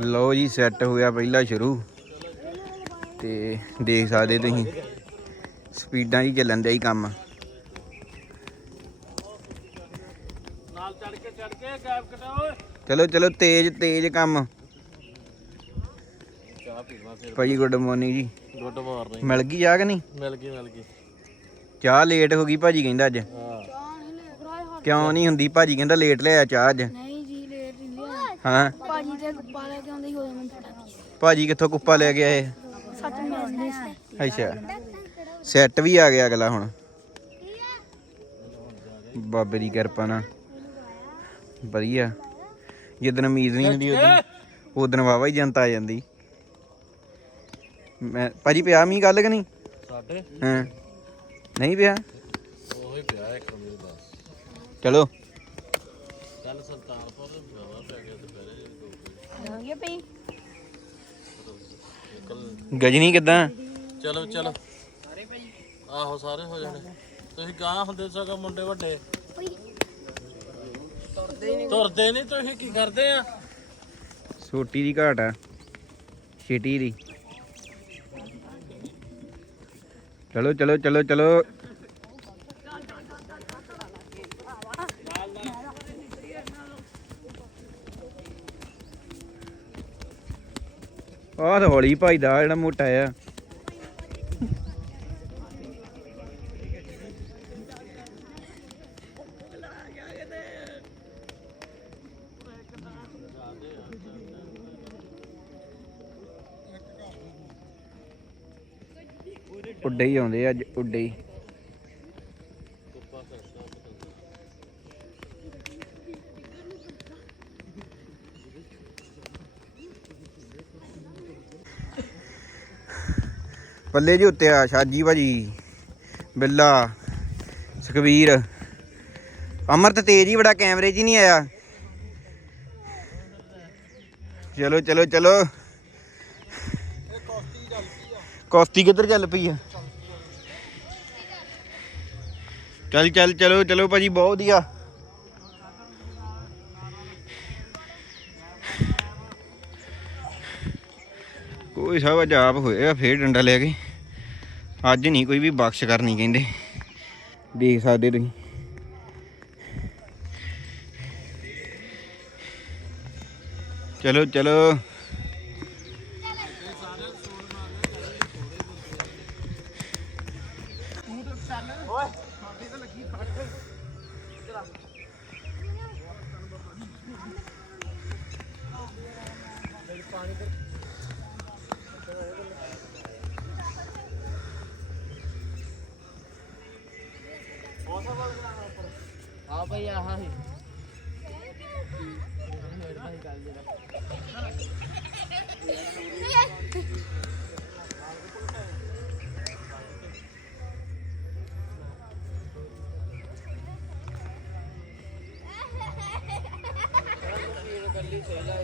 ਲਓ ਜੀ ਸੈੱਟ ਹੋਇਆ ਪਹਿਲਾ ਸ਼ੁਰੂ। ਤੇ ਦੇਖ ਸਕਦੇ ਤੁਸੀਂ ਸਪੀਡਾਂ ਹੀ ਚੱਲਣ ਦਿਆ ਹੀ ਕੰਮ। ਨਾਲ ਚੜ ਕੇ ਚੜ ਕੇ ਗੈਪ ਕਟਾਓ ਚਲੋ ਚਲੋ ਤੇਜ਼ ਤੇਜ਼ ਕੰਮ। ਚਾਹ ਪੀਵਾ ਫਿਰ ਭਾਜੀ ਗੁੱਡ ਮਾਰਨਿੰਗ ਜੀ। ਗੁੱਡ ਮਾਰਨਿੰਗ ਮਿਲ ਗਈ ਜਾ ਕਿ ਨਹੀਂ? ਮਿਲ ਗਈ ਮਿਲ ਗਈ। ਚਾਹ ਲੇਟ ਹੋ ਗਈ ਭਾਜੀ ਕਹਿੰਦਾ ਅੱਜ। ਕਿਉਂ ਨਹੀਂ ਹੁੰਦੀ? ਭਾਜੀ ਕਹਿੰਦਾ ਲੇਟ ਲਿਆ ਚਾਹ ਅੱਜ। ਨਹੀਂ ਹਾਂ। ਭਾਜੀ ਤੇ ਗੁੱਪਾ ਲੈ ਕੇ ਆਉਂਦੇ ਹੀ ਹੋਏ ਮੈਨੂੰ ਪਤਾ ਭਾਜੀ ਕਿੱਥੋਂ ਕੁੱਪਾ ਲੈ ਕੇ ਆਏ? ਸੱਚ ਮੈਂ ਨਹੀਂ ਅੱਛਾ। ਸੈੱਟ ਵੀ ਆ ਗਿਆ ਅਗਲਾ ਹੁਣ। ਬਾਬੇ ਦੀ ਕਿਰਪਾ ਨਾਲ। ਵਧੀਆ। ਜਿੱਦਣ ਉਮੀਦ ਨਹੀਂ ਹੁੰਦੀ ਉਦੋਂ ਉਦੋਂ ਵਾਵਾ ਹੀ ਜਨਤਾ ਆ ਜਾਂਦੀ। ਮੈਂ ਭਾਜੀ ਪਿਆ ਮੀਂਹ ਗੱਲ ਕਿ ਨਹੀਂ? ਸਾਡੇ? ਹਾਂ। ਨਹੀਂ ਪਿਆ? ਉਹੀ ਪਿਆ ਇੱਕ ਮੇਰੇ ਬਸ। ਚਲੋ। ਕੱਲ ਗਿਆ ਗਜਨੀ ਕਿਦਾਂ? ਚਲੋ ਚਲੋ। ਆਹੋ ਸਾਰੇ ਹੋ ਜਾਣੇ। ਤੁਸੀਂ ਗਾਂ ਹੁੰਦੇ ਸਗੋਂ ਮੁੰਡੇ ਵੱਡੇ। ਤੁਰਦੇ ਨਹੀਂ ਤੁਸੀਂ ਕੀ ਕਰਦੇ ਆ? ਸੋਟੀ ਦੀ ਘਾਟ ਆ। ਛੇਟੀ ਦੀ। ਚਲੋ ਚਲੋ ਚਲੋ ਚਲੋ। ਆਹ ਤਾਂ ਹੌਲੀ ਭਾਈ ਦਾ ਜਿਹੜਾ ਮੋਟਾ ਆ। ਉੱਡੇ ਹੀ ਆਉਂਦੇ ਆ ਅੱਜ, ਉੱਡੇ ਹੀ। ਪੱਲੇ ਜੀ ਉੱਤੇ ਆ, ਸ਼ਾਜੀ ਭਾਜੀ, ਬਿੱਲਾ, ਸੁਖਵੀਰ। ਅਮਰਤ ਤੇਜ਼ ਹੀ, ਬੜਾ ਕੈਮਰੇ 'ਚ ਹੀ ਨਹੀਂ ਆਇਆ। ਚਲੋ ਚਲੋ ਚਲੋ। ਕੋਸਤੀ ਕਿੱਧਰ ਚੱਲ ਪਈ ਆ? ਚੱਲ ਚੱਲ, ਚਲੋ ਚਲੋ ਭਾਜੀ, ਬਹੁਤ ਵਧੀਆ। ਕੋਈ ਸਭ ਅੱਜ ਆਪ ਹੋਏਗਾ ਫੇਰ ਡੰਡਾ ਲੈ ਕੇ। ਅੱਜ ਨਹੀਂ ਕੋਈ ਵੀ ਬਖਸ਼ ਕਰਨੀ ਕਹਿੰਦੇ। ਦੇਖ ਸਕਦੇ ਤੁਸੀਂ। ਚਲੋ ਚਲੋ।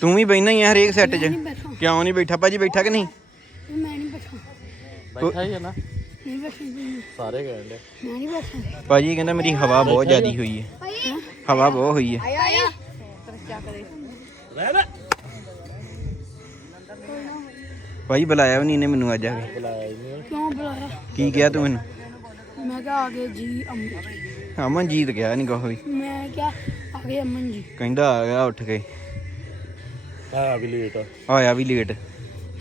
ਤੂੰ ਵੀ ਬੈਠਾ ਹੀ ਆ ਹਰੇਕ ਸੈੱਟ 'ਚ। ਕਿਉਂ ਨਹੀਂ ਬੈਠਾ? ਭਾਜੀ ਬੈਠਾ ਕਿ ਨਹੀਂ? ਮੈਂ ਨਹੀਂ ਬੈਠਾ। ਬੈਠਾ ਹੀ ਹੈ ਨਾ। ਨਹੀਂ ਬੈਠਾ ਜੀ। ਸਾਰੇ ਗਏ ਨੇ ਮੈਂ ਨਹੀਂ ਬੈਠਾ। ਭਾਜੀ ਕਹਿੰਦਾ ਮੇਰੀ ਹਵਾ ਬਹੁਤ ਜ਼ਿਆਦੀ ਹੋਈ ਹੈ। ਹਵਾ ਬਹੁਤ ਹੋਈ ਹੈ। ਆਇਆ ਆਇਆ। ਰਹਿ ਲੈ ਭਾਈ ਬੁਲਾਇਆ ਵੀ ਨਹੀਂ ਇਹਨੇ ਮੈਨੂੰ ਅੱਜ ਆ ਕੇ। ਬੁਲਾਇਆ ਹੀ ਨਹੀਂ। ਕਿਉਂ ਬੁਲਾਇਆ? ਕੀ ਕਿਹਾ ਤੂੰ ਮੈਨੂੰ? ਮੈਂ ਕਿਹਾ ਆ ਗਏ ਜੀ ਅਮਨ ਅਮਨਜੀਤ ਕਿਹਾ ਨਹੀਂ ਕੁਛ ਵੀ। ਮੈਂ ਕਿਹਾ ਆ ਗਏ ਅਮਨ ਜੀ ਕਹਿੰਦਾ ਆ ਗਿਆ ਉੱਠ ਕੇ। ਆਇਆ ਵੀ ਲੇਟ ਆਇਆ ਵੀ ਲੇਟ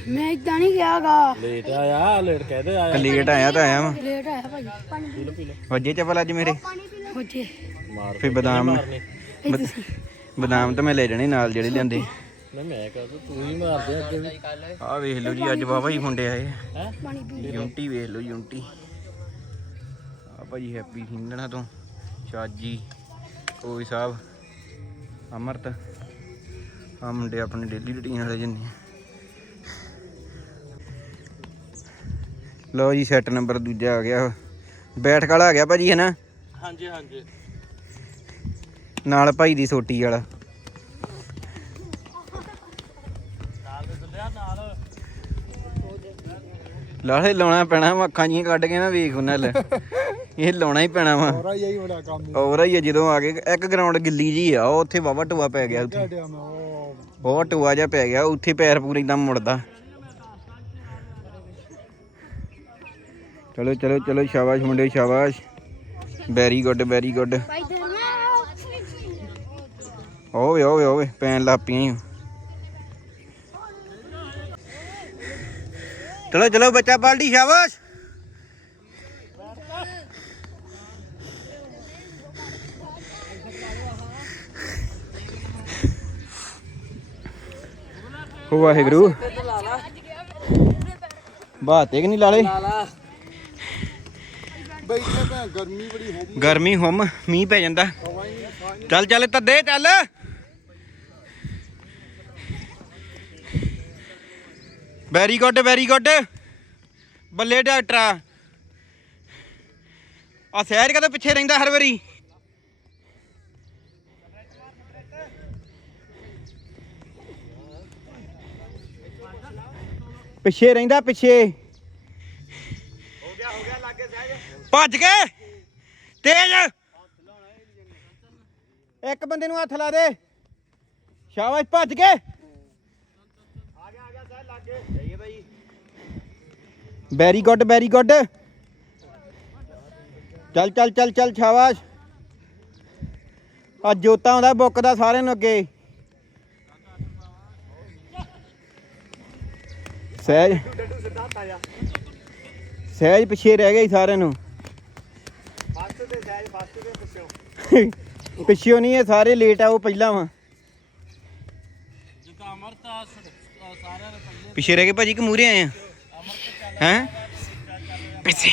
ਮੈਂ ਇਦਾਂ ਨਹੀਂ ਕਿਹਾਗਾ। ਲੇਟ ਆਇਆ ਲੇਟ ਕਹਦੇ ਆਇਆ? ਲੇਟ ਆਇਆ ਤਾਂ ਆਇਆ ਵਾ। ਲੇਟ ਆਇਆ ਭਾਜੀ ਪਾਣੀ ਪੀ ਲੋ ਪੀ ਲੋ ਵੱਜੇ ਚੱਪਲ ਅੱਜ ਮੇਰੇ? ਮਾਰ ਫੇ ਬਦਾਮ। ਬਦਾਮ ਤਾਂ ਮੈਂ ਲੈ ਜਾਣੇ ਨਾਲ ਜਿਹੜੇ ਲਿਆਂਦੇ। ਨਹੀਂ ਮੈਂ ਕਹਦਾ ਤੂੰ ਹੀ ਮਾਰ ਦੇ ਅੱਗੇ ਵੀ। ਆਹ ਵੇਖ ਲਓ ਜੀ ਅੱਜ ਬਾਬਾ ਹੀ ਮੁੰਡੇ ਆਏ ਹੈ? ਪਾਣੀ ਪੀ ਯੂਨਿਟੀ ਵੇਖ ਲਓ ਯੂਨਿਟੀ। ਆ ਭਾਜੀ ਹੈਪੀ ਹਿੰਦਣਾ ਤੋਂ। ਸ਼ਾਜੀ ਕੋਈ ਸਾਹਿਬ। ਅਮਰਤ। ਆ ਮੁੰਡੇ ਆਪਣੇ ਡੇਲੀ ਰੁਟੀਨ ਵਾਲੇ ਜੰਨੇ ਲਓ ਜੀ ਸੈੱਟ ਨੰਬਰ ਦੂਜਾ ਆ ਗਿਆ। ਬੈਠ ਕਾਲਾ ਆ ਗਿਆ ਭਾਜੀ ਹੈ ਨਾ ਹਾਂਜੀ ਹਾਂਜੀ। ਨਾਲ ਭਾਈ ਦੀ ਸੋਟੀ ਵਾਲਾ। ਲਾਲੇ ਲਾਉਣਾ ਪੈਣਾ ਵਾ ਅੱਖਾਂ ਜੀਆਂ ਕੱਢ ਕੇ ਨਾ ਵੇਖ ਉਹਨਾਂ ਲੈ। ਇਹ ਲਾਉਣਾ ਹੀ ਪੈਣਾ ਵਾ। ਹੋਰਾ ਹੀ ਬੜਾ ਕੰਮ ਹੋਰ ਹੀ ਆ ਜਦੋਂ ਆ ਗਏ ਇੱਕ ਗਰਾਊਂਡ ਗਿੱਲੀ ਜੀ ਆ ਉਹ ਉੱਥੇ ਵਾਵਾ ਟੂਆ ਪੈ ਗਿਆ ਉੱਥੇ। ਉਹ ਟੂਆ ਜਿਹਾ ਪੈ ਗਿਆ, ਉੱਥੇ ਪੈਰ ਪੂਰੇ ਇਦਾਂ ਮੁੜਦਾ। ਚਲੋ ਚਲੋ ਚਲੋ, ਸ਼ਾਬਾਸ਼ ਮੁੰਡੇ, ਸ਼ਾਬਾਸ਼। ਵੈਰੀ ਗੁੱਡ ਵੈਰੀ ਗੁੱਡ ਭਾਈ ਓਏ ਓਏ ਓਏ, ਪੈਣ ਲਾਪੀਆਂ ਚਲੋ ਚਲੋ, ਬੱਚਾ ਬਾਲਟੀ ਸ਼ਾਬਾਸ਼। ਹੋ ਵਾਹਿਗੁਰੂ। ਬਾਤੇ ਕਿ ਨਹੀਂ ਲਾਲੇ? ਬੈਠੇ ਭੈਂ ਗਰਮੀ ਬੜੀ ਹੋ ਗਈ ਗਰਮੀ ਹੁਮ, ਮੀਂਹ ਪੈ ਜਾਂਦਾ। ਚੱਲ ਚੱਲ ਤੱਦੇ ਚੱਲ। ਵੈਰੀ ਗੁੱਡ ਵੈਰੀ ਗੁੱਡ ਬੱਲੇ ਡਾਕਟਰਾ। ਆ ਸਹਿਰ ਕਦੇ ਪਿੱਛੇ ਰਹਿੰਦਾ ਹਰ ਵਾਰੀ? ਪਿੱਛੇ ਰਹਿੰਦਾ, ਪਿੱਛੇ। ਹੋ ਗਿਆ ਹੋ ਗਿਆ ਲੱਗੇ ਸਹਿਜ ਭੱਜ ਕੇ। ਤੇਜ। ਇੱਕ ਬੰਦੇ ਨੂੰ ਹੱਥ ਲਾ ਦੇ। ਸ਼ਾਬਾਸ਼, ਭੱਜ ਕੇ। ਆ ਗਿਆ ਆ ਗਿਆ ਸਹਿਜ ਲੱਗੇ ਜਾਈਏ ਭਾਈ ਵੈਰੀ ਗੁੱਡ ਵੈਰੀ ਗੁੱਡ ਚੱਲ ਚੱਲ ਚੱਲ ਚੱਲ, ਸ਼ਾਬਾਸ਼। ਆ ਜੋਤਾ ਆਉਂਦਾ ਬੁੱਕ ਦਾ ਸਾਰਿਆਂ ਨੂੰ ਅੱਗੇ। ਸਹਿਜ। ਸਹਿਜ ਪਿੱਛੇ ਰਹਿ ਗਈ ਸਾਰਿਆਂ ਨੂੰ। ਪਿੱਛੇ ਨਹੀਂ, ਇਹ ਸਾਰੇ ਲੇਟ ਆ, ਉਹ ਪਹਿਲਾਂ ਵਾ। ਪਿੱਛੇ ਰਹਿ ਗਏ ਭਾਜੀ ਕਿ ਮੂਰੇ ਆਏ ਆ। ਹੈ? ਪਿੱਛੇ।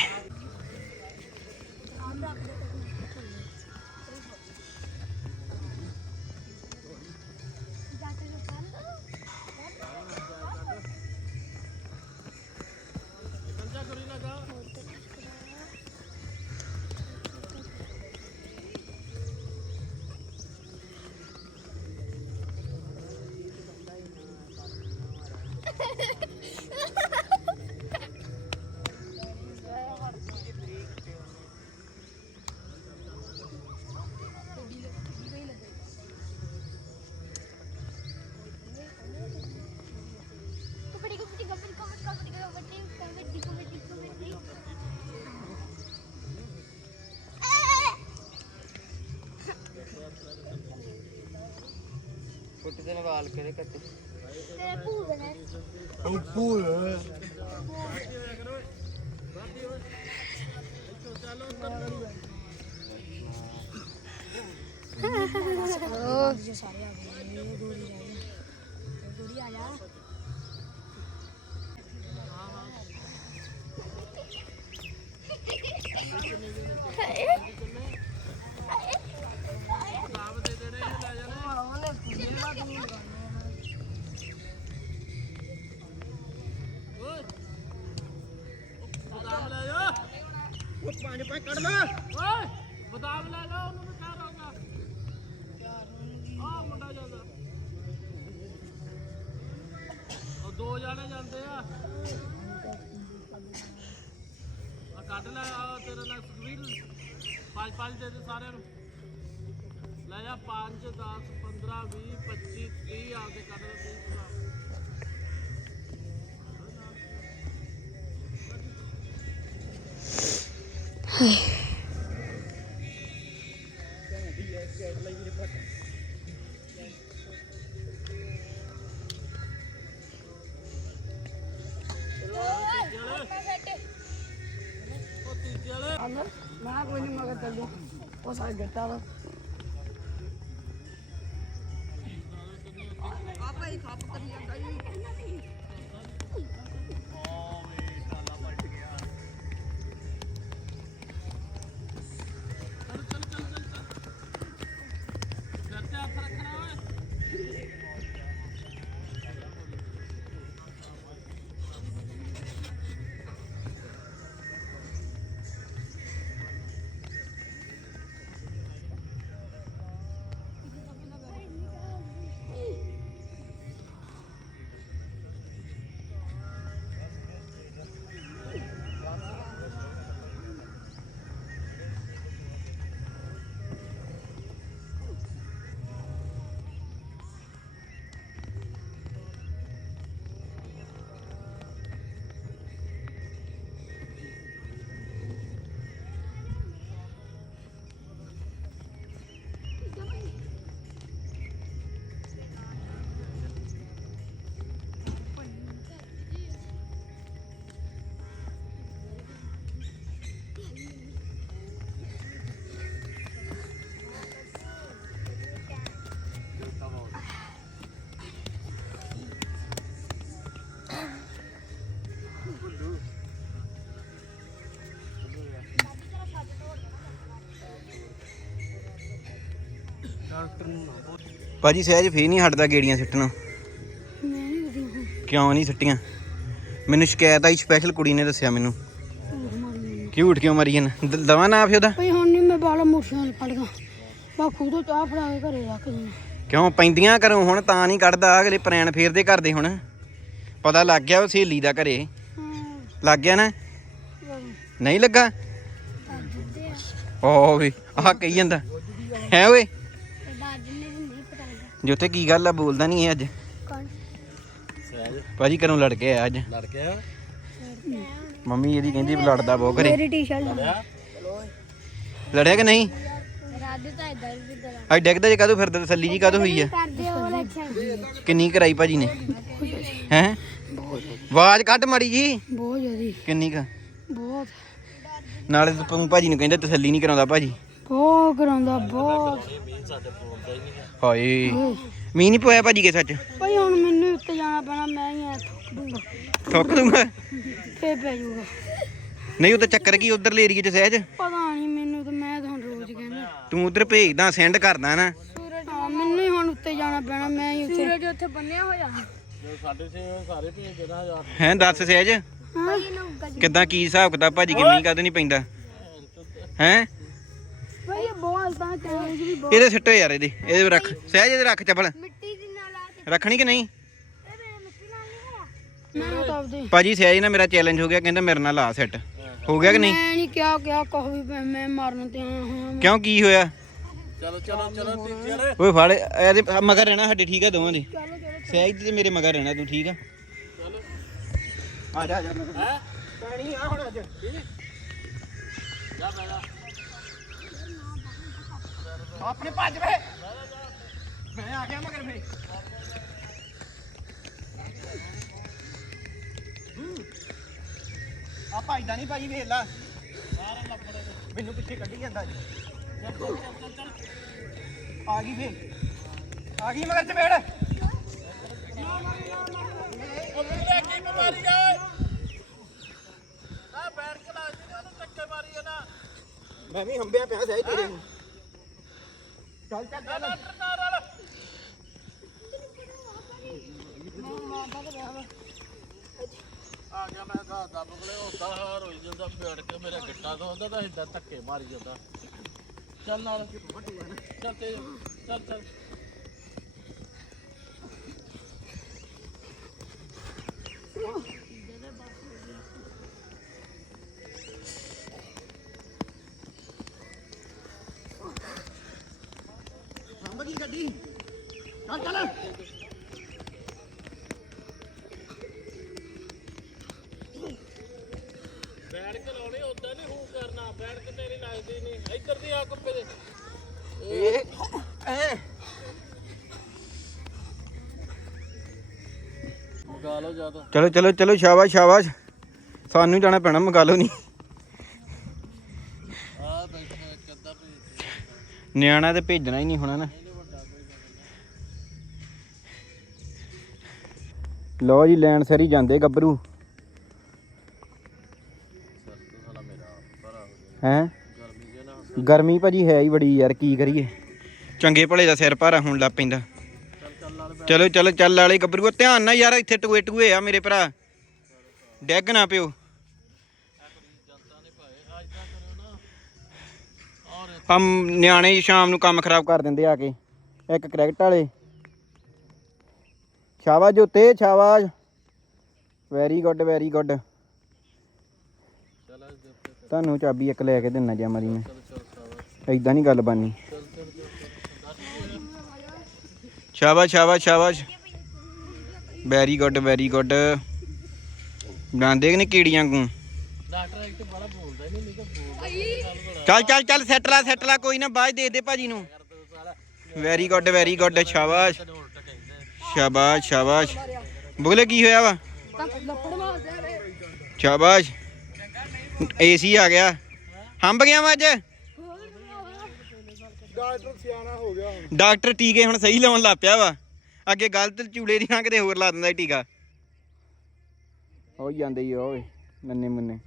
ਕਾਲ ਕਰੇ ਕੱਟ? ਤੇਰੇ ਭੂਲ ਨੇ ਉਹ ਭੂਲ ਦੇ ਦੇ ਸਾਰਿਆਂ ਨੂੰ। ਲੈ ਜਾ 5 10 15 20 25 30 ਆਪਦੇ ਕੱਢ ਲੈ 30 ਬਦਾਮ ਉਹ ਤੀਜੇ ਵਾਲੇ। ਮੈਂ ਕੋਈ ਨਹੀਂ ਮਗਰ ਚੱਲੂ ਉਹ ਸਾਰੇ ਗੱਟਾ ਵਾ। ਭਾਜੀ ਸਹਿਜ ਫੇਰ ਨਹੀਂ ਹਟਦਾ ਗੇੜੀਆਂ ਸਿੱਟਣੋਂ। ਕਿਉਂ ਨਹੀਂ ਸਿੱਟੀਆਂ? ਮੈਨੂੰ ਸ਼ਿਕਾਇਤ ਆਈ ਸਪੈਸ਼ਲ ਕੁੜੀ ਨੇ ਦੱਸਿਆ ਮੈਨੂੰ। ਝੂਠ ਕਿਉਂ ਮਾਰੀ ਜਨ ਦਵਾ ਨਾ ਫੇ ਉਹਦਾ। ਭਈ ਹੁਣ ਨਹੀਂ ਮੈਂ ਬਾਲਾ ਮੋਟਰਸਾਈਕਲ ਫੜ ਗਾ ਬਾ ਖੁਦ ਚਾਹ ਫੜਾ ਕੇ ਘਰੇ ਰੱਖ ਦਿੰਦਾ ਕਿਉਂ ਪੈਂਦੀਆਂ ਘਰੋਂ ਹੁਣ ਤਾਂ ਨਹੀਂ ਕੱਢਦਾ ਅਗਲੇ ਪ੍ਰੈਣ ਫੇਰਦੇ ਕਰਦੇ ਹੁਣ। ਪਤਾ ਲੱਗ ਗਿਆ ਉਹ ਸਹੇਲੀ ਦਾ ਘਰੇ। ਲੱਗ ਗਿਆ ਨਾ? ਨਹੀਂ ਲੱਗਾ? ਓ ਵੀ ਆਹ ਕਹੀ ਜਾਂਦਾ। ਹੈ ਓਏ? ਜੋਤੇ ਕੀ ਗੱਲ ਆ ਬੋਲਦਾ ਨਹੀਂ ਇਹ ਅੱਜ? ਕੌਣ? ਸਹਿਜ। ਭਾਜੀ ਘਰੋਂ ਲੜ ਕੇ ਆਇਆ ਅੱਜ। ਲੜ ਕੇ ਆ ਮੰਮੀ ਇਹਦੀ ਕਹਿੰਦੀ ਵੀ ਲੜਦਾ ਬਹੁਤ ਘਰੇ। ਮੇਰੀ ਟੀ-ਸ਼ਰਟ ਲੜਿਆ? ਕਿ ਨਹੀਂ? ਰਾਦੇ ਤਾਂ ਇਧਰ ਵੀ ਦਰਾ ਅੱਜ ਡਿੱਗਦਾ ਜੇ ਕਦੋਂ ਫਿਰਦਾ ਤਸੱਲੀ ਜੀ ਕਦੋਂ ਹੋਈ ਆ? ਕਰਦੇ ਕਿੰਨੀ ਕਰਾਈ ਭਾਜੀ ਨੇ? ਹੈ? ਆਵਾਜ਼ ਕੱਢ ਮਾੜੀ ਜੀ। ਬਹੁਤ ਜ਼ਿਆਦੀ। ਕਿੰਨੀ ਕ? ਬਹੁਤ। ਨਾਲੇ ਤੂੰ ਭਾਜੀ ਨੂੰ ਕਹਿੰਦਾ ਤਸੱਲੀ ਨਹੀਂ ਕਰਾਉਂਦਾ ਭਾਜੀ। ਬਹੁਤ ਕਰਾਉਂਦਾ ਬਹੁਤ। ਹਾਏ। ਮੀਂਹ ਨਹੀਂ ਪੋਇਆ ਭਾਜੀ ਕੇ ਸੱਚ ਭਈ ਹੁਣ ਮੈਨੂੰ ਉੱਤੇ ਜਾਣਾ ਪੈਣਾ ਮੈਂ ਹੀ ਐ ਥੁੱਕ ਦੂੰਗਾ। ਥੁੱਕ ਦੂੰਗਾ? ਫੇਰ ਪੈ ਜਾਊਗਾ। ਨਹੀਂ ਉਹ ਤਾਂ ਚੱਕਰ ਕੀ ਉਧਰਲੇ ਏਰੀਏ 'ਚ ਸਹਿਜ? ਪਤਾ ਨਹੀਂ ਮੈਨੂੰ ਤਾਂ ਮੈਂ ਤਾਂ ਹੁਣ ਰੋਜ਼ ਕਹਿੰਦਾ। ਤੂੰ ਉਧਰ ਭੇਜਦਾ ਸੈਂਡ ਕਰਦਾ ਨਾ। ਹਾਂ ਮੈਨੂੰ ਹੀ ਹੁਣ ਉੱਤੇ ਜਾਣਾ ਪੈਣਾ ਮੈਂ ਹੀ ਉੱਤੇ ਸੂਰਜ ਉੱਥੇ ਬੰਨਿਆ ਹੋਇਆ? ਜੋ ਸਾਡੇ ਸੇ ਉਹ ਸਾਰੇ ਭੇਜ ਦੇਣਾ ਯਾਰ ਹੈ ਦੱਸ ਸਹਿਜ? ਭਾਈ ਨੂੰ ਗੱਡੀ ਕਿੱਦਾਂ ਕੀ ਹਿਸਾਬ ਕਿਤਾਬ ਭਾਜੀ ਕਿ ਮੀਂਹ ਕਦ ਨਹੀਂ ਪੈਂਦਾ? ਹੈ? ਭਈ ਇਹ ਬਹੁਤ ਤਾਂ ਚੈਲੰਜ ਵੀ ਬਹੁਤ ਇਹਦੇ ਸਿੱਟੋ ਯਾਰ ਇਹਦੇ ਇਹਦੇ ਰੱਖ ਸਹਿਜ ਇਹਦੇ ਰੱਖ ਚੱਪਲ। ਮਿੱਟੀ ਦੀ ਨਾਲ ਆ ਕੇ ਰੱਖਣੀ ਕਿ ਨਹੀਂ? ਇਹ ਮੇਰੇ ਮਿੱਟੀ ਨਾਲ ਨਹੀਂ ਹੋਇਆ। ਮੈਂ ਤਾਂ ਆਪਦੇ ਭਾਜੀ ਸਹਿਜ ਨਾਲ ਮੇਰਾ ਚੈਲੰਜ ਹੋ ਗਿਆ ਕਹਿੰਦਾ ਮੇਰੇ ਨਾਲ ਲਾ ਸੈੱਟ ਹੋ ਗਿਆ ਕਿ ਨਹੀਂ? ਮੈਂ ਨਹੀਂ ਕਿਹਾ ਕਿਹਾ ਕੁਛ ਵੀ ਮੈਂ- ਮੈਂ ਮਾਰਨ ਤੇ ਆਇਆ ਹਾਂ। ਕਿਉਂ ਕੀ ਹੋਇਆ? ਚਲੋ ਚਲੋ ਚਲੋ ਟੀਚਰ ਓਏ ਫੜ ਇਹਦੇ ਮਗਰ ਰਹਿਣਾ ਸਾਡੇ ਠੀਕ ਆ ਦੋਵਾਂ ਦੇ। ਸਹਿਜ ਤੇ ਮੇਰੇ ਮਗਰ ਰਹਿਣਾ ਤੂੰ ਠੀਕ ਆ? ਆ ਜਾ ਆ ਜਾ ਹੈ? ਪਾਣੀ ਆ ਹੁਣ ਅੱਜ। ਜਾ ਬੈਠਾ ਆਪਣੇ ਭੱਜ ਵੇ। ਮੈਂ ਆ ਗਿਆ ਮਗਰ ਫੇ ਆ ਭੱਜਦਾ ਨਹੀਂ ਭਾਜੀ ਵੇਖ ਲਾ। ਮੈਨੂੰ ਪਿੱਛੇ ਕੱਢੀ ਜਾਂਦਾ ਜੀ ਆ ਗਈ ਫੇ ਆ ਗਈ ਮਗਰ ਚਪੇੜ। ਉਹ ਮੇਰੇ ਕੀ ਬਿਮਾਰੀ ਆ ਆ ਬੈਠ ਕੇ ਲਾ ਜੀ ਉਹਨੂੰ ਧੱਕੇ ਮਾਰੀ ਨਾ ਮੈਂ ਵੀ ਹੰਬਿਆ ਪਿਆ ਸਹਿਜ ਤੇਰੇ ਨੂੰ। ਚੱਲ ਚੱਲ ਚੱਲ। ਆ ਗਿਆ ਮੈਂ ਕਹਾ ਦੱਬ ਕੋਲੇ ਹੁੰਦਾ ਹਾਰ ਹੋਈ ਜਾਂਦਾ ਬੈਠ ਕੇ ਮੇਰਾ ਗਿੱਟਾ ਤੋਂ ਹੁੰਦਾ ਤਾਂ ਏਦਾਂ ਧੱਕੇ ਮਾਰੀ ਜਾਂਦਾ। ਚੱਲ ਨਾਲ ਚੱਲ ਤੇ, ਚੱਲ ਚੱਲ। ਹੰਬ ਜ਼ਿਆਦਾ। ਚਲੋ ਚਲੋ ਚਲੋ ਸ਼ਾਬਾਸ਼ ਸ਼ਾਬਾਸ਼। ਸਾਨੂੰ ਜਾਣਾ ਪੈਣਾ ਮਗਾਲੋ ਨਹੀਂ। ਆ ਬੈਠਾ ਇੱਕ ਅੱਧਾ ਭੇਜ ਨਿਆਣਾ ਤੇ ਭੇਜਣਾ ਹੀ ਨਹੀਂ ਹੋਣਾ ਨਾ। ਲੋ ਜੀ ਲੈਣ ਸਰੀ ਜਾਂਦੇ ਗੱਭਰੂ। ਹੈ ਗਰਮੀ ਭਾਜੀ ਹੈ ਹੀ ਬੜੀ ਯਾਰ ਕੀ ਕਰੀਏ। ਚੰਗੇ ਭਲੇ ਦਾ ਸਿਰ ਭਾਰਾ ਹੋਣ ਲੱਗ ਪੈਂਦਾ। ਚਲੋ ਚਲੋ, ਚੱਲ ਵਾਲੇ ਗੱਭਰੂ ਧਿਆਨ ਨਾਲ ਯਾਰ, ਇੱਥੇ ਟੂਏ ਟੂਏ ਆ ਮੇਰੇ ਭਰਾ। ਡੈਗ ਨਾ ਪਿਓ। ਹਮ, ਨਿਆਣੇ ਸ਼ਾਮ ਨੂੰ ਕੰਮ ਖਰਾਬ ਕਰ ਦਿੰਦੇ ਆ ਕੇ। ਇੱਕ ਕ੍ਰਿਕਟ ਵਾਲੇ। ਸ਼ਾਬਾਸ਼ ਜੋਤੇ, ਸ਼ਾਬਾਸ਼। ਵੈਰੀ ਗੁੱਡ ਵੈਰੀ ਗੁੱਡ ਤੁਹਾਨੂੰ ਚਾਬੀ ਇੱਕ ਲੈ ਕੇ ਦਿੰਨਾ ਜਾ ਮਰੀ ਮੈਂ। ਐਦਾਂ ਨਹੀਂ ਗੱਲ ਬਾਨੀ। ਸ਼ਾਬਾਸ਼ ਸ਼ਾਬਾਸ਼ ਸ਼ਾਬਾਸ਼। ਵੈਰੀ ਗੁੱਡ ਵੈਰੀ ਗੁੱਡ ਗਾਂਦੇ ਕਿ ਨਹੀਂ ਕੀੜੀਆਂ ਨੂੰ ਡਾਕਟਰ ਇੱਥੇ ਬੜਾ ਬੋਲਦਾ ਨਹੀਂ ਨਹੀਂ ਤਾਂ ਚੱਲ ਚੱਲ ਚੱਲ ਸੈਟ ਲਾ ਕੋਈ ਨਾ, ਬਾਅਦ ਦੇ ਦੇ ਭਾਜੀ ਨੂੰ। ਵੈਰੀ ਗੁੱਡ ਵੈਰੀ ਗੁੱਡ ਸ਼ਾਬਾਸ਼। ਉਲਟ ਸ਼ਾਬਾਸ਼ ਸ਼ਾਬਾਸ਼। ਬੁਗਲੇ, ਕੀ ਹੋਇਆ ਵਾ? ਲੱਪੜ ਮਾਰਦੇ ਰੇ ਸ਼ਾਬਾਸ਼। ਏਸੀ ਆ ਗਿਆ। ਹੰਬ ਗਿਆ ਵਾ ਅੱਜ? ਡਾਕਟਰ ਸਿਆਣਾ ਡਾਕਟਰ ਟੀਕੇ ਹੁਣ ਸਹੀ ਲਾਉਣ ਲੱਗ ਪਿਆ ਵਾ। ਅੱਗੇ ਗਲਤ ਚੂਲੇ ਦੀਆਂ ਕਿਤੇ ਹੋਰ ਲਾ ਦਿੰਦਾ ਸੀ ਟੀਕਾ। ਹੋ ਜਾਂਦੇ ਹੀ ਓਏ, ਨੰਨੇ ਮੁੰਨੇ।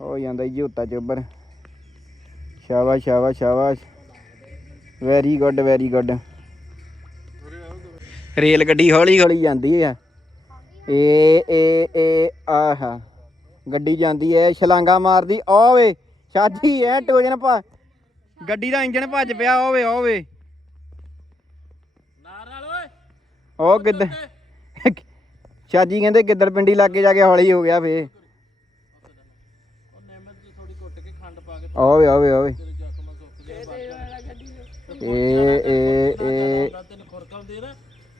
ਹੋ ਜਾਂਦਾ ਜੀ ਝੋਤਾ ਚੋਬਰ ਸ਼ਾਬਾਸ਼ ਸ਼ਾਬਾਸ਼ ਸ਼ਾਬਾਸ਼। Very good very good rail ਗੱਡੀ ਹੌਲੀ ਹੌਲੀ ਜਾਂਦੀ ਆ। ਏ ਏ ਏ, ਆਹਾ। ਗੱਡੀ ਜਾਂਦੀ ਐ ਛਲਾਂਗਾ ਮਾਰਦੀ। ਓਵੇ ਛਾਜੀ ਐ ਟੋਜਨ ਭਾ ਗੱਡੀ ਦਾ ਇੰਜਨ ਭੱਜ ਪਿਆ ਓਵੇ ਓਵੇ ਨਾਰ ਨਾਲ ਓਏ ਉਹ ਗਿੱਦੜ ਛਾਜੀ ਕਹਿੰਦੇ ਗਿੱਦੜ ਪਿੰਡੀ ਲਾਗੇ ਜਾ ਕੇ ਹੌਲੀ ਹੋ ਗਿਆ ਫੇ ਉਹ ਨੇਮਤ ਚ ਥੋੜੀ ਘੁੱਟ ਕੇ ਖੰਡ ਪਾ ਕੇ ਓਵੇ ਓਵੇ ਓਵੇ ਤੇਰੇ ਜ਼ਖਮ ਸੁੱਕ ਗਏ ਏ ਏ ਏ ਬਾਅਦ ਤੈਨੂੰ ਖੁਰਕ ਆਉਂਦੀ ਹੈ ਨਾ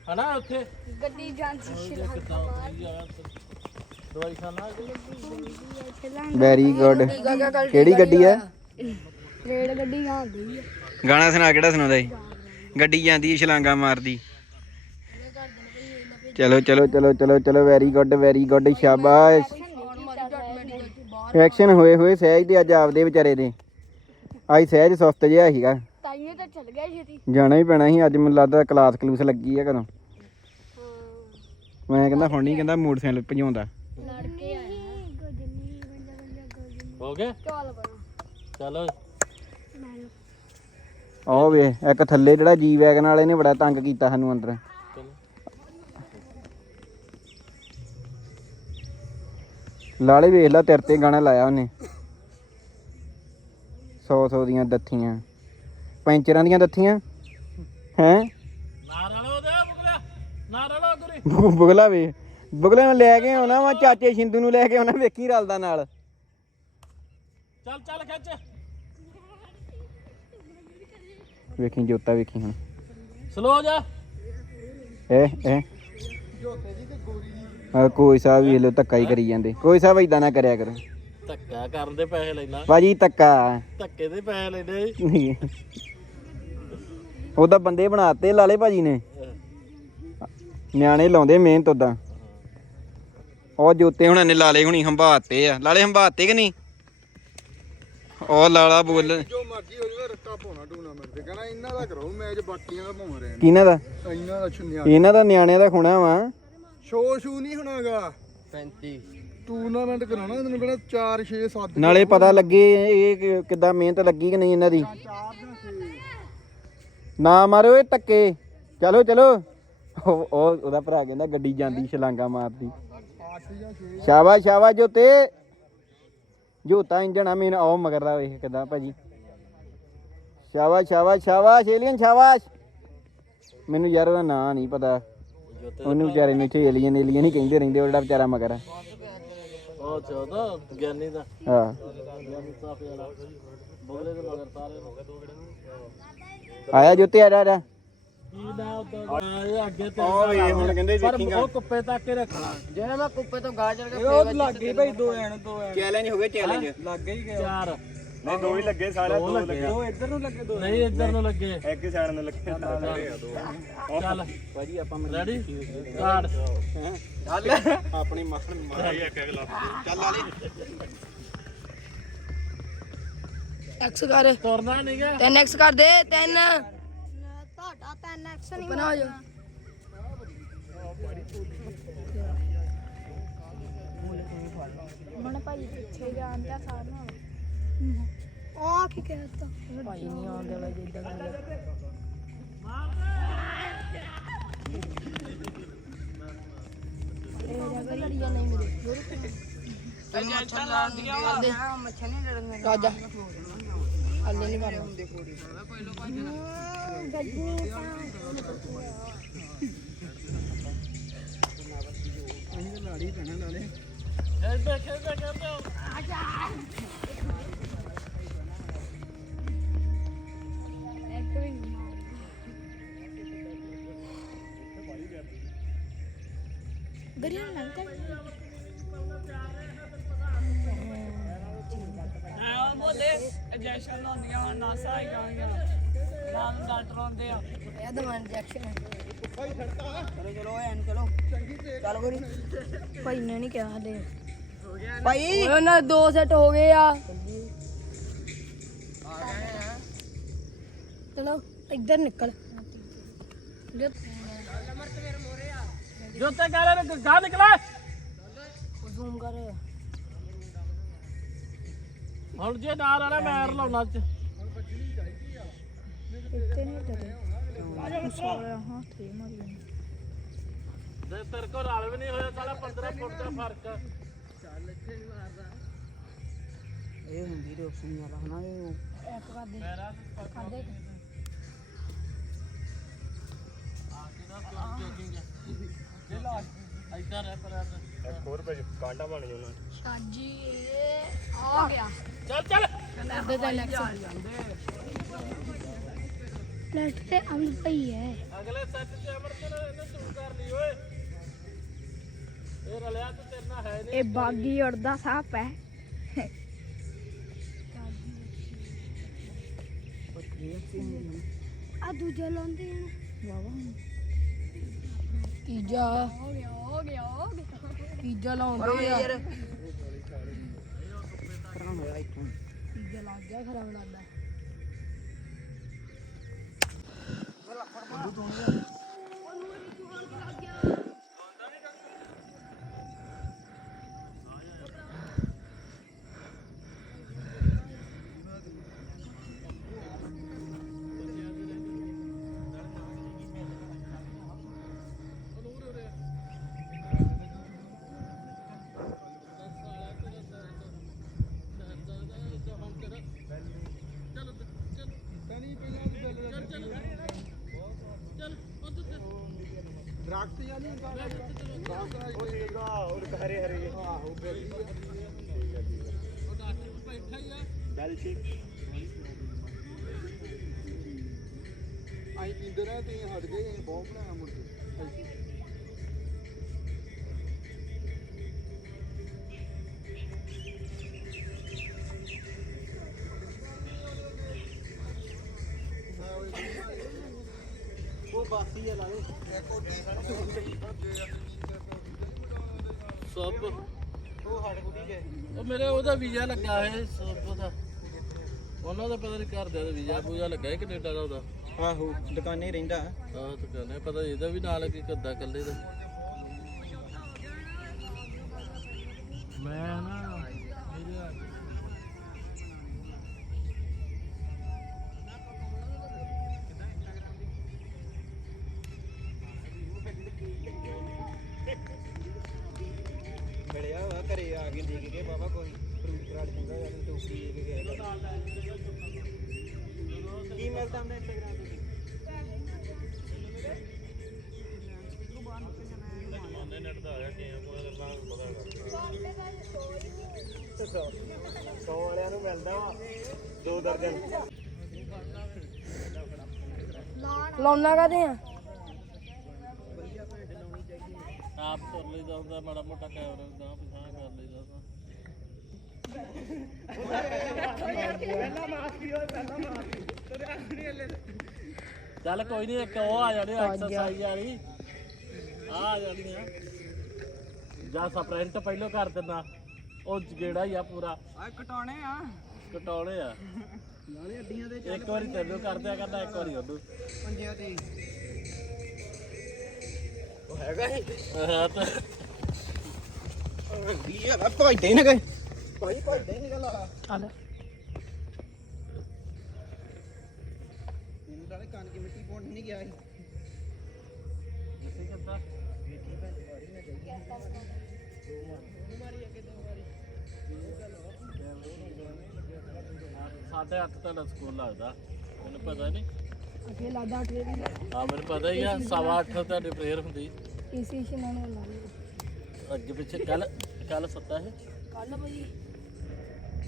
ਹਨਾ ਉੱਥੇ ਗੱਡੀ ਜਾਂਦੀ ਛਿਲਾ ਕਿੱਦਾਂ ਉੱਤਰੀ ਜਾਣਾ ਦਵਾਈ ਖਾਣਾ ਵੈਰੀ ਗੁੱਡ ਕਿਹੜੀ ਗੱਡੀ ਐ ਰੇਡ ਗੱਡੀ ਜਾਂਦੀ ਆ। ਗਾਣਾ ਸੁਣਾ ਕਿਹੜਾ ਸੁਣਾਉਂਦਾ ਏ ਗੱਡੀ ਜਾਂਦੀ ਏ ਛਲਾਂਗਾ ਮਾਰਦੀ। ਚਲੋ ਚਲੋ ਚਲੋ ਚਲੋ ਚਲੋ ਵੈਰੀ ਗੁੱਡ ਵੈਰੀ ਗੁੱਡ ਸ਼ਾਬਾਸ਼। ਐਕਸ਼ਨ ਹੋਏ ਹੋਏ ਸਹਿਜ ਦੇ ਅੱਜ ਆਪਦੇ ਵਿਚਾਰੇ ਦੇ। ਅੱਜ ਸਹਿਜ ਸੁਸਤ ਜਿਹਾ ਸੀਗਾ। ਤਾਈਏ ਤਾਂ ਚੱਲ ਗਿਆ ਛੇਤੀ। ਜਾਣਾ ਹੀ ਪੈਣਾ ਸੀ ਅੱਜ ਮੈਨੂੰ ਲੱਗਦਾ ਕਲਾਸ ਕਲੂਸ ਲੱਗੀ ਆ ਘਰੋਂ। ਮੈਂ ਕਹਿੰਦਾ ਹੁਣ ਨਹੀਂ ਕਹਿੰਦਾ ਮੋਟਰਸਾਈਕਲ ਭਜਾਉਂਦਾ। ਲੜ ਕੇ ਆਇਆ। ਗਜਨੀ ਗੰਜਾ ਗੰਜਾ ਗਜਨੀ ਹੋ ਗਿਆ? ਚੱਲ ਬਣਾ ਚਲੋ ਆਹ ਵੇ ਇੱਕ ਥੱਲੇ ਜਿਹੜਾ ਜੀ ਵੈਗਨ ਵਾਲੇ ਨੇ ਬੜਾ ਤੰਗ ਕੀਤਾ ਸਾਨੂੰ ਅੰਦਰ ਚਲੋ ਲਾਲੇ ਵੇਖ ਲਾ ਤੇਰੇ ਤੇ ਗਾਣਾ ਲਾਇਆ ਉਹਨੇ। 100 100 ਦੀਆਂ ਦੱਥੀਆਂ। ਪੈਂਚਰਾਂ ਦੀਆਂ ਦੱਥੀਆਂ? ਹੈ? ਬੁਗਲਾ। ਗੁਰੀ ਬੁਗਲਾ ਵੇ। ਬੁਗਲੇ ਨੂੰ ਲੈ ਕੇ ਆਉਣਾ ਵਾ ਚਾਚੇ ਸ਼ਿੰਦੂ ਨੂੰ ਲੈ ਕੇ ਆਉਣਾ ਵੇਖੀ ਰਲਦਾ ਨਾਲ। ਚੱਲ ਚੱਲ ਖਿੱਚ। ਵੇਖੀ ਜੋਤਾ ਵੇਖੀ ਹੁਣ। ਸਲੋ ਜਾ। ਏ ਏ ਆ ਕੋਈ ਸਾਹਿਬ ਵੇਖ ਲੋ ਧੱਕਾ ਹੀ ਕਰੀ ਜਾਂਦੇ। ਕੋਈ ਸਾਹਿਬ ਇਦਾਂ ਨਾ ਕਰਿਆ ਕਰੋ। ਧੱਕਾ ਕਰਨ ਦੇ ਪੈਸੇ ਲੈਣਾ ਬਾਜੀ ਧੱਕਾ। ਧੱਕੇ ਦੇ ਪੈਸੇ ਲੈਣੇ ਉਹਦਾ ਬੰਦੇ ਬਣਾਤੇ ਲਾਲੇ ਭਾਜੀ ਨੇ। ਨਿਆਣੇ ਲਾਉਂਦੇ ਮਿਹਨਤ ਉਦਾਂ ਉਹ ਜੋਤੇ ਹੁਣਾਂ ਨੇ ਲਾਲੇ ਹੁਣੀ ਹੰਬਾਤੇ ਆ। ਲਾਲੇ ਹੰਬਾਤੇ ਕਿ ਨਹੀਂ? ਉਹ ਲਾਲਾ ਬੋਲ ਜੋ ਮਰਜ਼ੀ ਹੋ ਜਾਵੇ ਰੱਕਾ ਪਾਉਣਾ ਟੂਰਨਾਮੈਂਟ ਤੇ। ਕਹਿੰਦਾ ਇਹਨਾਂ ਦਾ ਕਰੋ ਮੈਚ ਬਾਕੀਆਂ ਦਾ ਭਾਵੇਂ ਰਹਿਣ ਕਿਹਨਾਂ ਦਾ? ਇਹਨਾਂ ਦਾ ਛੁੰਨਿਆ। ਇਹਨਾਂ ਦਾ ਨਿਆਣਿਆਂ ਦਾ ਖੁਣਾ ਵਾ। ਸ਼ੋ ਸ਼ੂ ਨਹੀਂ ਹੋਣਾਗਾ। 35 ਟੂਰਨਾਮੈਂਟ ਕਰਾਉਣਾ ਤੈਨੂੰ ਪਹਿਲਾਂ 4 6 7 ਨਾਲੇ ਪਤਾ ਲੱਗੇ ਇਹ ਕਿ- ਕਿੱਦਾਂ ਮਿਹਨਤ ਲੱਗੀ ਕਿ ਨਹੀਂ ਇਹਨਾਂ ਦੀ। 4 ਜਾਂ 6 ਨਾ ਮਾਰੋ ਇਹ ਧੱਕੇ ਚਲੋ ਚਲੋ। ਉਹ ਉਹ- ਉਹਦਾ ਭਰਾ ਕਹਿੰਦਾ ਗੱਡੀ ਜਾਂਦੀ ਛਲਾਂਗਾ ਮਾਰਦੀ। 8 ਜਾਂ 6 ਸ਼ਾਬਾਸ਼ ਸ਼ਾਬਾਸ਼ ਜੋਤੇ। ਜੋਤਾ ਇੰਜਣ ਆ ਮੇਨ ਆਓ ਮਗਰ ਦਾ ਵੇਖ ਕਿਦਾਂ ਭਾਜੀ। ਸ਼ਾਬਾਸ਼ ਸ਼ਾਬਾਸ਼ ਸ਼ਾਬਾਸ਼ ਏਲੀਅਨ ਸ਼ਾਬਾਸ਼। ਮੈਨੂੰ ਯਾਰ ਉਹਦਾ ਨਾਂ ਨਹੀਂ ਪਤਾ। ਉਹਨੂੰ ਵਿਚਾਰੇ ਨੂੰ ਇੱਥੇ ਏਲੀਅਨ ਏਲੀਅਨ ਹੀ ਕਹਿੰਦੇ ਰਹਿੰਦੇ ਉਹ ਜਿਹੜਾ ਵਿਚਾਰਾ ਮਗਰ ਉਹ ਚੌਦਾ ਗਿਆਨੀ ਦਾ। ਹਾਂ। ਗਿਆਨੀ ਸਾਫ਼ ਵਾਲਾ ਬੋਲੇ ਦੇ ਮਗਰ ਸਾਰੇ ਨੂੰ। ਆਇਆ ਜੋਤੇ ਆ ਜਾ ਆ ਜਾ। ਕੀ ਨਾ ਅੱਗੇ ਤੇ ਉਹ ਵੇ ਹੁਣ ਕਹਿੰਦੇ ਪਰ ਉਹ ਕੁੱਪੇ ਤੱਕ ਕੇ ਰੱਖਣਾ। ਜੇ ਮੈਂ ਕੁੱਪੇ ਤੋਂ ਚੜ ਕੇ ਉਹ ਲੱਗ ਗਈ ਭਾਈ ਦੋ ਐਣ ਦੋ ਐਣ ਚੈਲੰਜ ਹੋ ਗਿਆ ਚੈਲੰਜ ਲੱਗ ਗਈ ਗਿਆ ਚਾਰ। ਨਹੀਂ ਦੋ ਹੀ ਲੱਗੇ ਸਾਰੇ ਦੋ ਲੱਗੇ ਦੋ ਇੱਧਰ ਨੂੰ ਲੱਗੇ ਦੋ? ਨਹੀਂ ਇੱਧਰ ਨੂੰ ਲੱਗੇ। ਇੱਕ ਸਾਈਡ ਨੂੰ ਲੱਗੇ। ਚੱਲ ਭਾਜੀ ਆਪਾਂ ਰੈਡੀ ਕਾਰਡ ਚੱਲ। ਆਪਣੀ ਮਾਣ ਮਾਰੀ। ਚੱਲ। ਆਲੇ ਐਕਸ ਕਰ। ਤੁਰਨਾ ਨਹੀਂਗਾ 10 ਐਕਸ ਕਰ ਦੇ 10 ਤੁਹਾਡਾ ਤਾਂ ਨੈਕਸ ਨਹੀਂ ਬਣਾ ਜਾ। ਮਨ ਭਾਈ ਪਿੱਛੇ ਜਾਂਦਾ ਸਾਰਾ ਆ ਕੀ ਕਹਿਤਾ ਭਾਈ ਨਹੀਂ ਆਉਂਦੇ ਵਾ ਜਿੱਦਾਂ ਲੜੀਆਂ ਨਹੀਂ ਮੇਰੇ ਮੱਛਰ ਨਹੀਂ ਲੜਨ ਰਾਜਾ ਹੱਲੇ ਨਹੀਂ ਕਰਨਾ ਗੱਡੀ ਤਾਂ ਖੇਡਦੇ ਖੇਡਦੇ ਖੇਡਦੇ ਗੱਡੀਆਂ ਲੰਘਦਾ ਇਹ ਦਵਾਂ ਇੰਜੈਕਸ਼ਨ ਚਲੋ ਚਲੋ ਐਨ ਚਲੋ ਚੱਲ ਗੋਰੀ ਭਾਈ ਨੇ ਨਹੀਂ ਕਿਹਾ ਹਲੇ ਭਾਈ ਉਹਨਾਂ ਦੇ ਦੋ ਸੈੱਟ ਹੋ ਗਏ ਆ ਚਲੋ ਇੱਧਰ ਨਿਕਲ ਜੋਤੇ ਕਾਲੇ ਨੂੰ ਗਾਹ ਨਿਕਲਾ। ਜ਼ੂਮ ਕਰ। ਹੁਣ ਜੇ ਨਾਲ ਆਣਾ ਮੈਂ ਲਾਉਣਾ ਚ ਇੱਥੇ ਨਹੀਂ ਡਰੇ। ਸਾਰਾ ਮਾਰੀ ਤੇ ਤੇਰੇ ਕੋਲ ਰਲ ਵੀ ਨਹੀਂ ਹੋਇਆ ਸਾਲਾ 15 ਫੁੱਟ ਦਾ ਫ਼ਰਕ ਇਹ ਹੁੰਦੀ ਰੋਸ਼ਨੀ ਵਾਲਾ ਹਨਾ ਇਹ ਇੱਕ ਕਰਦੇ ਮੇਰਾ ਕਰਦੇ ਇੱਧਰ ਹੈ ਪਰ ਸਾਜੀ ਇਹ ਆ ਗਿਆ। ਚੱਲ ਚੱਲ। ਅੱਧੇ ਦਾ ਇਲੈਕਸ਼ਨ ਲੈਟ ਤੇ ਅਮਲ ਪਈ ਹੈ। ਅਗਲੇ ਸੈੱਟ 'ਚ ਅਮਰ ਤੇ ਇਹਨੇ ਤੂੰ ਕਰ ਲਈ ਓਏ। ਇਹ ਰਲਿਆ ਤੇ ਤੇਰੇ ਨਾਲ ਹੈ ਨਹੀਂ। ਇਹ ਬਾਗੀ ਉੜਦਾ ਸਾਪ ਹੈ। ਆ ਦੂਜਾ ਲਾਉਂਦੇ ਹਨ ਵਾਵਾ ਤੀਜਾ। ਹੋ ਗਿਆ ਹੋ ਗਿਆ ਹੋ ਗਿਆ ਤੀਜਾ ਲਾਉਂਦੇ ਆ ਤੀਜਾ ਲੱਗ ਗਿਆ ਖਰਾਬ ਲੱਗਦਾ। ਦਰਖਤ ਜਾਂ ਨਹੀਂ? ਹੁੰਦਾ ਉਹ ਸੀਗਾ ਉਹ ਹਰੇ ਹਰੇ ਆਹੋ ਬੈਠਾ ਹੀ ਆ? ਬੈਲ ਸ਼ੇਪ ਆਈ ਪੀਂਦੇ ਰਹੇ ਤੇ ਹਟ ਗਏ ਬਹੁਤ ਬਣਾਇਆ ਮੁੜ ਉਹਦਾ ਵੀਜ਼ਾ ਲੱਗਾ ਹੈ ਸਭ ਦਾ। ਉਹਨਾਂ ਦਾ ਪਤਾ ਨਹੀਂ ਘਰਦਿਆਂ ਦਾ ਵੀਜ਼ਾ ਪੂਜਾ ਲੱਗਾ ਹੈ ਕੈਨੇਡਾ ਦਾ ਉਹਦਾ। ਆਹੋ ਦੁਕਾਨੇ ਰਹਿੰਦਾ। ਤਾਂ ਕਹਿੰਦੇ ਪਤਾ ਇਹਦਾ ਵੀ ਨਾਲ ਲੱਗੇ ਕੱਦਾ ਕੱਲੇ ਦਾ। ਚੰਗਾ ਜਾਂ ਟੋਪੀ ਦੇ ਕੇ ਗਏ ਕੀ ਮਿਲਦਾ ਹੁੰਦਾ ਇੰਸਟਾਗ੍ਰਾਮ ਤੇ? ਸੌ ਵਾਲਿਆਂ ਨੂੰ ਮਿਲਦਾ ਵਾ ਦੋ ਦਰਜਨ। ਲਾਉਣਾ ਕਦੇ ਆ? ਆਪ ਕਰ ਲਈਦਾ ਹੁੰਦਾ ਮਾੜਾ ਮੋਟਾ ਕੈਮਰਾ ਦਾ ਪਛਾਣ ਕਰ ਲਈਦਾ ਤਾਂ ਚੱਲ ਕੋਈ ਨਹੀਂ ਇੱਕ ਉਹ ਆ ਜਾਣੀ ਐਕਸਰਸਾਈਜ਼ ਵਾਲੀ। ਆ ਆ। ਜਾਣੀਆਂ ਜਾਂ ਸਪ੍ਰਿੰਟ ਪਹਿਲਾਂ ਕਰ ਦਿੰਦਾ। ਉਹ ਜਿਹੜਾ ਹੀ ਆ ਪੂਰਾ। ਆ ਕਟਾਉਣੇ ਆ। ਕਟਾਉਣੇ ਆ। ਨਾਲੇ ਅੱਡੀਆਂ ਦੇ ਇੱਕ ਵਾਰੀ ਤੈਨੂੰ ਕਰ ਦਿਆ ਕਰਦਾ ਇੱਕ ਵਾਰੀ ਉਹਨੂੰ। ਪੰਜਿਆਂ ਤੇ। ਉਹ ਹੈਗਾ ਹੀ ਹਾਂ ਤਾਂ ਕੀ ਆ? ਭਜਦੇ ਨੇ ਗਏ। ਭਾਈ ਭਜਦੇ ਨਹੀਂ ਗੱਲ ਆ ਚੱਲ ਇਹਨੂੰ ਤਾਂ ਕੰਨ ਕੀ ਮਿੱਟੀ ਪਾਉਣ ਨਹੀਂ ਗਿਆ ਸੀ। ਜਿੱਥੇ ਕਰਦਾ ਸਾਢੇ ਅੱਠ ਤੁਹਾਡਾ ਸਕੂਲ ਲੱਗਦਾ ਮੈਨੂੰ ਪਤਾ ਨਹੀਂ ਅਗੇ ਲਾਦਾ ਟ੍ਰੇਨ ਹਾਂ ਮੈਨੂੰ ਪਤਾ ਹੀ ਆ ਸਵਾ ਅੱਠ ਤੁਹਾਡੀ ਪ੍ਰੇਅਰ ਹੁੰਦੀ। ਇਸੀ ਸ਼ਨਾਨ ਲਾ ਲਈ ਅੱਗੇ ਪਿੱਛੇ ਕੱਲ ਕੱਲ ਸੱਤਾ ਹੈ ਕੱਲ ਭਾਈ।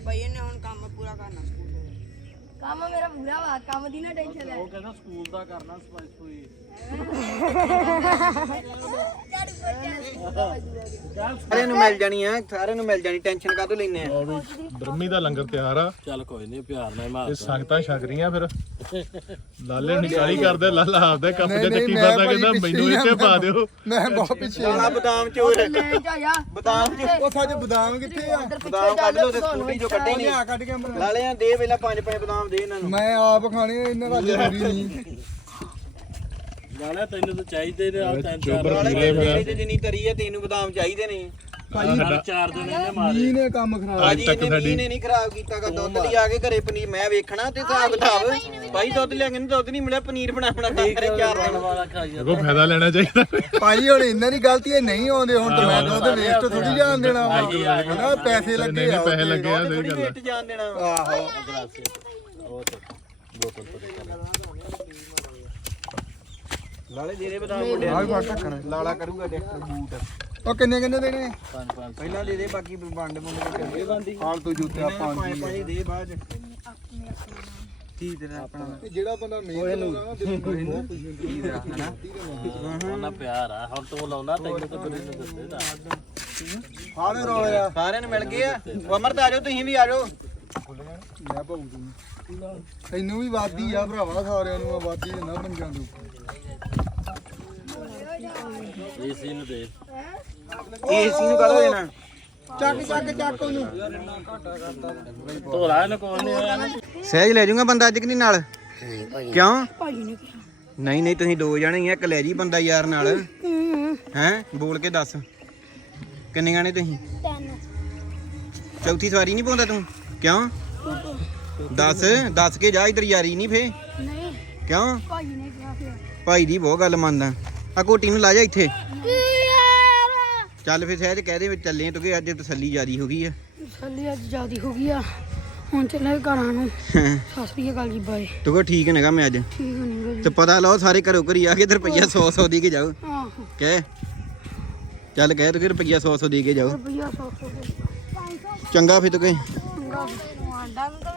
ਬਈ ਇਹਨੇ ਹੁਣ ਕੰਮ ਪੂਰਾ ਕਰਨਾ ਸਕੂਲ ਦੇ ਕੰਮ ਮੇਰਾ ਪੂਰਾ ਵਾ ਕੰਮ ਦੀ ਨਾ ਟੈਨਸ਼ਨ ਉਹ ਕਹਿੰਦਾ ਸਕੂਲ ਦਾ ਕਰਨਾ ਸਫ਼ਾਈ ਸਫੂਈ ਸਾਰਿਆਂ ਨੂੰ ਮਿਲ ਜਾਣੀ ਆ ਸਾਰਿਆਂ ਨੂੰ ਮਿਲ ਜਾਣੀ ਟੈਨਸ਼ਨ ਕਾਹਤੋਂ ਲੈਨੇ ਆ? ਬ੍ਰਹਮੀ ਦਾ ਲੰਗਰ ਤਿਆਰ ਆ। ਚੱਲ ਕੋਈ ਨਹੀਂ ਪਿਆਰ ਨਾਲ ਮਾਰ ਇਹ ਸੰਗਤਾਂ ਛਕ ਰਹੀਆਂ ਫਿਰ। ਲਾਲੇ ਨਿਕਾਲੀ ਕਰਦੇ ਲਾਲਾ ਆਪਦੇ ਕੱਪ ਦੇ ਮੈਂ ਪਾਦਾ ਕਹਿੰਦਾ ਮੈਨੂੰ ਹੀ ਇੱਥੇ ਪਾ ਦਿਓ। ਮੈਂ ਬਹੁਤ ਪਿੱਛੇ ਕਾਲਾ ਬਦਾਮ ਚੋਰ ਲੈ ਜਾ ਜਾ ਬਦਾਮ ਚ ਉਹ ਸੱਚ ਬਦਾਮ ਕਿੱਥੇ ਆ? ਬਦਾਮ ਕੱਢ ਲਓ ਤੇ ਸਕੂਟੀ ਚੋਂ ਕੱਢੇ ਨਹੀਂ ਕੱਢ ਕੇ ਅੰਦਰ। ਲਾਲਿਆਂ ਦੇ ਪਹਿਲਾਂ ਪੰਜ ਪੰਜ ਬਦਾਮ ਦੇ ਇਹਨਾਂ ਨੂੰ। ਮੈਂ ਆਪ ਖਾਣੇ ਇਹਨਾਂ ਦਾ ਜ਼ਰੂਰੀ ਨਹੀਂ ਨਾਲੇ ਤੈਨੂੰ ਤਾਂ ਚਾਹੀਦੇ ਨੇ ਆ ਤਿੰਨ ਚਾਰ। ਜਿੰਨੀ ਤਰੀ ਆ ਤੈਨੂੰ ਬਦਾਮ ਚਾਹੀਦੇ ਨੇ। ਕੱਲ ਚਾਰ ਦਿਨ ਇਹਨੇ ਮਾਰੇ। ਨੇ ਕੰਮ ਖਰਾਬ ਭਾਜੀ ਇਹਨੇ ਮੀਂਹ ਨੇ ਨਹੀਂ ਖਰਾਬ ਕੀਤਾ ਗਾ ਦੁੱਧ ਲਈ ਆ ਕੇ ਘਰੇ ਪਨੀਰ ਮੈਂ ਵੇਖਣਾ ਤੇ ਹਿਸਾਬ ਕਿਤਾਬ। ਭਾਈ ਦੁੱਧ ਲਿਆ। ਕੇ ਦੁੱਧ ਨਹੀਂ ਮਿਲਿਆ ਪਨੀਰ ਬਣਾ ਬਣਾ ਖਾ ਕਰੇ ਚਾਰ ਦਿਨ। ਵਾਲਾ ਖਾਈ ਦੇਖੋ ਫਾਇਦਾ ਲੈਣਾ ਚਾਹੀਦਾ। ਭਾਈ ਹੁਣ ਇਹਨਾਂ ਦੀ ਗਲਤੀ ਹੈ ਨਹੀਂ ਆਉਂਦੇ ਹੁਣ ਤਾਂ ਮੈਂ ਦੁੱਧ ਵੇਸਟ ਥੋੜੀ ਜਾਣ ਦੇਣਾ। ਵਾ ਪੈਸੇ ਲੱਗੇ ਨਹੀਂ ਆ ਪੈਸੇ ਲੱਗੇ ਆ ਸਹੀ ਗੱਲ ਵੇਟ ਜਾਣ ਦੇਣਾ। ਆਹੋ। ਲਾਲੇ ਜਿਹੜੇ ਬਦਾਮ ਮੁੰਡੇ ਆਹ ਵੀ ਫੜ ਢੱਕਣ। ਲਾਲਾ ਕਰੂਗਾ ਡਾਕਟਰ ਬੂਟ। ਉਹ ਕਿੰਨੇ ਕਿੰਨੇ ਦੇਣੇ? ਪਹਿਲਾਂ ਦੇ ਦੇ ਬਾਕੀ ਵੰਡ ਮੁੰਡ ਕੇ ਕਰਦੇ ਬੰਦੀ ਫਾਲਤੂ ਜੁੱਤੇ ਆਪਾਂ ਪੰਜ ਪੰਜ ਦੇ ਬਾਅਦ ਚ? ਕੀ ਤੇਰਾ ਆਪਣਾ? ਜਿਹੜਾ ਬੰਦਾ ਮਿਹਨਤ ਲਾਉਂਦਾ ਨਾ ਦਿਲ ਨੂੰ ਬਹੁਤ ਹਨਾ? ਉਹਨਾਂ ਪਿਆਰ ਆ। ਹੁਣ ਤੂੰ ਲਾਉਣਾ ਤੈਨੂੰ ਤਾਂ ਤੇਰੇ ਨੂੰ ਦੱਸੇ ਦਾ ਹਾਲੇ ਰੋਲੇ ਆ। ਸਾਰਿਆਂ ਨੂੰ ਮਿਲ ਗਏ ਆ। ਉਹ ਅਮਰਤ ਆ ਜਾਓ ਤੁਸੀਂ ਵੀ ਆ ਜਾਓ। ਮੈਂ ਭਾਉ ਤੂੰ ਤੈਨੂੰ ਵੀ ਵਾਦੀ ਆ ਭਰਾਵਾ ਸਾਰਿਆਂ ਨੂੰ ਵਾਦੀ ਦਿੰਦਾ ਪੰਜਾਂ ਦੇ ਉੱਪਰ ਏਸੀ ਨੂੰ ਦੇ ਏਸੀ ਨੂੰ ਕਹਦਾ ਦੇਣਾ ਚੱਕ ਚੱਕ ਚੱਕ ਉਹਨੂੰ ਧੋਲਾ ਇਹਨੂੰ ਕੋਈ ਨਹੀਂ ਹੋਇਆ ਸਹਿਜ ਲੈ ਜਾਊਗਾ ਬੰਦਾ ਅੱਜ ਕਿ ਨਹੀਂ ਨਾਲ? ਕਿਉਂ? ਭਾਈ ਨੇ ਕਿਹਾ ਨਹੀਂ ਨਹੀਂ ਤੁਸੀਂ ਦੋ ਜਣੇ ਹੀ ਆ ਇੱਕ ਲੈ ਜੀ ਬੰਦਾ ਯਾਰ ਨਾਲ। ਹੂੰ? ਬੋਲ ਕੇ ਦੱਸ। ਕਿੰਨੇ ਗਾਣੇ ਤੁਸੀਂ? ਤਿੰਨ ਚੌਥੀ ਸਵਾਰੀ ਨਹੀਂ ਪਾਉਂਦਾ ਤੂੰ? ਕਿਉਂ? ਦੱਸ ਦੱਸ ਕੇ ਜਾ ਇਧਰ ਯਾਰੀ ਨਹੀਂ ਫੇ। ਨਹੀਂ। ਕਿਉਂ? ਭਾਈ ਨੇ ਕਿਹਾ ਫਿਰ। ਭਾਈ ਦੀ ਬਹੁਤ ਗੱਲ ਮੰਨਦਾ। ਆ ਕੋਟੀ ਨੂੰ ਲਾ ਜਾ ਇੱਥੇ। ਕੀ ਚੱਲ ਫੇ ਸਹਿਜ ਕਹਿ ਦੇ ਵਿੱਚ ਚੱਲੇ ਤੂੰ ਅੱਜ ਤਸੱਲੀ ਜਾਰੀ ਹੋ ਗਈ ਆ। ਛੱਲੀ ਅੱਜ ਜ਼ਿਆਦੀ ਹੋ ਗਈ ਆ। ਹੁਣ ਚੱਲੇ ਘਰਾਂ ਨੂੰ ਸਤਿ ਸ੍ਰੀ ਅਕਾਲ ਜੀ ਬਾਏ। ਤੂੰ ਕੋ ਠੀਕ ਨੇਗਾ ਮੈਂ ਅੱਜ। ਠੀਕ ਨਹੀਂ ਗਈ ਤੇ ਪਤਾ ਲਾਓ ਸਾਰੇ ਘਰੋਂ ਘਰੀ ਆ ਕੇ ਤੇ ਰੁਪਈਆ 100 100 ਦੇ ਕੇ ਜਾਓ। ਕਹਿ। ਚੱਲ ਕਹਿ ਤੂੰ ਕਿ ਰੁਪਈਆ 100 100 ਦੇ ਕੇ ਜਾਓ। ਰੁਪਈਆ 100 100 ਚੰਗਾ ਫੇ ਤੂੰ ਕਿ ਚੰਗਾ ਆਂਡਾ ਨੂੰ ਤਾਂ